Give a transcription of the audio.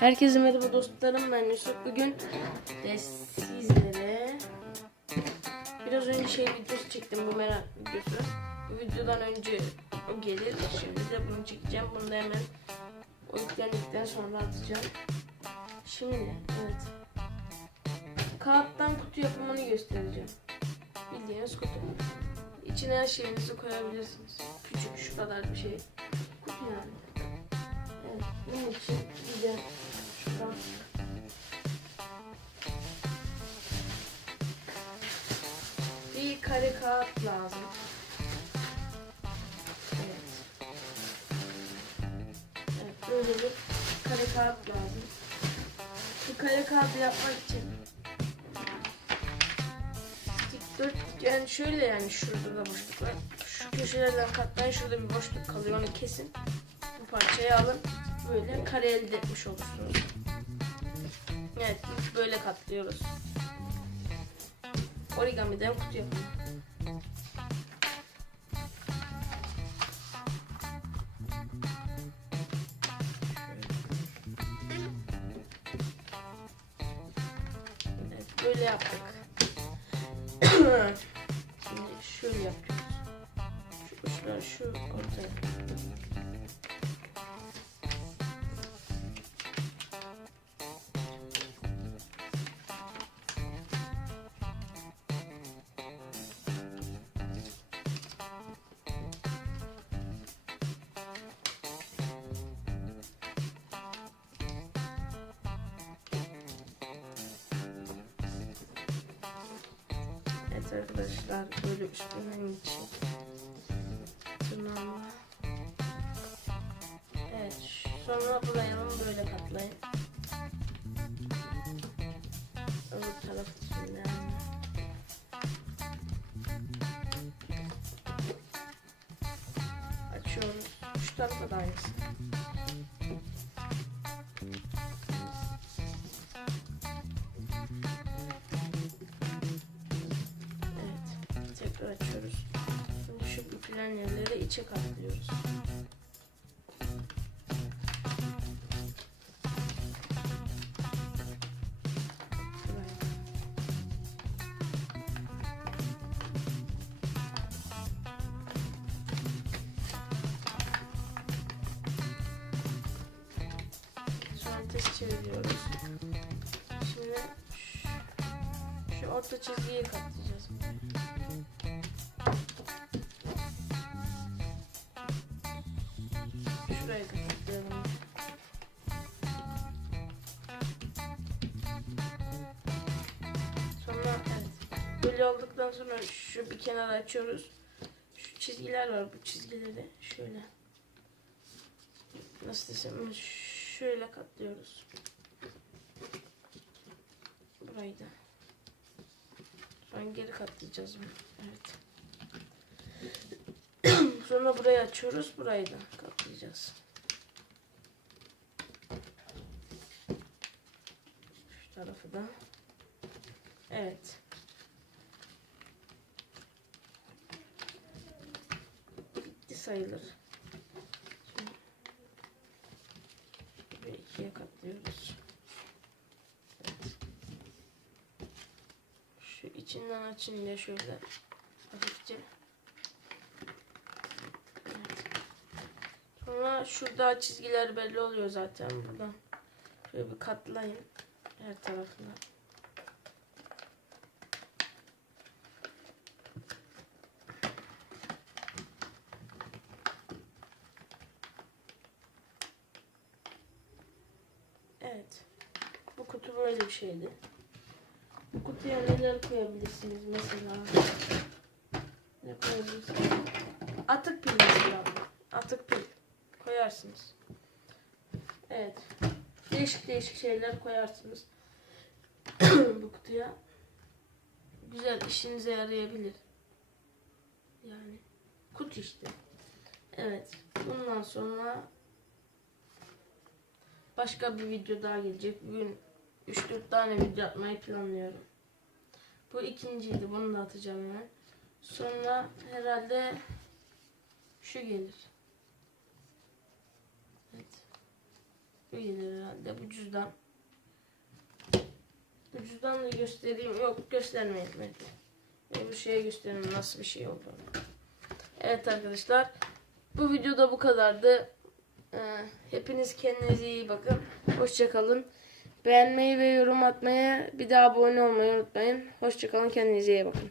Herkese merhaba dostlarım ben Yusuf. Bugün de sizlere biraz önce şey videosu çektim bu merak videosu. Bu videodan önce o gelir. Şimdi de bunu çekeceğim. Bunu da hemen o yüklendikten sonra atacağım. Şimdi evet. Kağıttan kutu yapımını göstereceğim. Bildiğiniz kutu. İçine her şeyinizi koyabilirsiniz. Küçük şu kadar bir şey. Kutu yani. Kağıt lazım. Evet. Evet, böyle bir kare kağıt lazım. Bu kare kağıdı yapmak için dikdört yani şöyle yani şurada da boşluk var. Şu köşelerden katlayın şurada bir boşluk kalıyor onu kesin. Bu parçayı alın. Böyle kare elde etmiş olursunuz. Evet böyle katlıyoruz. Origami'den kutu yapın. Evet böyle yaptık. Şimdi şöyle yapıyoruz. Şu uçlar şu ortaya. Evet arkadaşlar böyle üstünden geçeyim. Tırnağımla. Evet sonra buraya böyle katlayın. Öbür şimdi yani. Açıyoruz. Şu tarafa da aynısı. Tekrar açıyoruz. Şimdi şu bükülen yerleri içe katlıyoruz. Ters çeviriyoruz. Şimdi şu orta çizgiyi katlayacağız. Böyle olduktan sonra şu bir kenara açıyoruz. Şu çizgiler var bu çizgileri şöyle. Nasıl desem şöyle katlıyoruz. Burayı da. Sonra geri katlayacağız bunu. Evet. Sonra burayı açıyoruz. Burayı da katlayacağız. Şu tarafı da. Evet. Sayılır. Şimdi ikiye katlıyoruz. Evet. Şu içinden açınca şöyle hafifçe Sonra şurada çizgiler belli oluyor zaten buradan. Şöyle bir katlayın her tarafına. Evet. Bu kutu böyle bir şeydi. Bu kutuya neler koyabilirsiniz mesela? Ne koyabilirsiniz? Atık pil mesela. Atık pil koyarsınız. Evet. Değişik değişik şeyler koyarsınız. Bu kutuya. Güzel işinize yarayabilir. Yani kutu işte. Evet. Bundan sonra başka bir video daha gelecek. Bugün 3-4 tane video atmayı planlıyorum. Bu ikinciydi. Bunu da atacağım ben. Sonra herhalde şu gelir. Evet. Bu gelir herhalde. Bu cüzdan. Bu cüzdanı da göstereyim. Yok göstermeyelim. Ya bu şeye göstereyim nasıl bir şey olduğunu. Evet arkadaşlar. Bu videoda bu kadardı. Hepiniz kendinize iyi bakın. Hoşçakalın. Beğenmeyi ve yorum atmayı bir daha abone olmayı unutmayın. Hoşçakalın. Kendinize iyi bakın.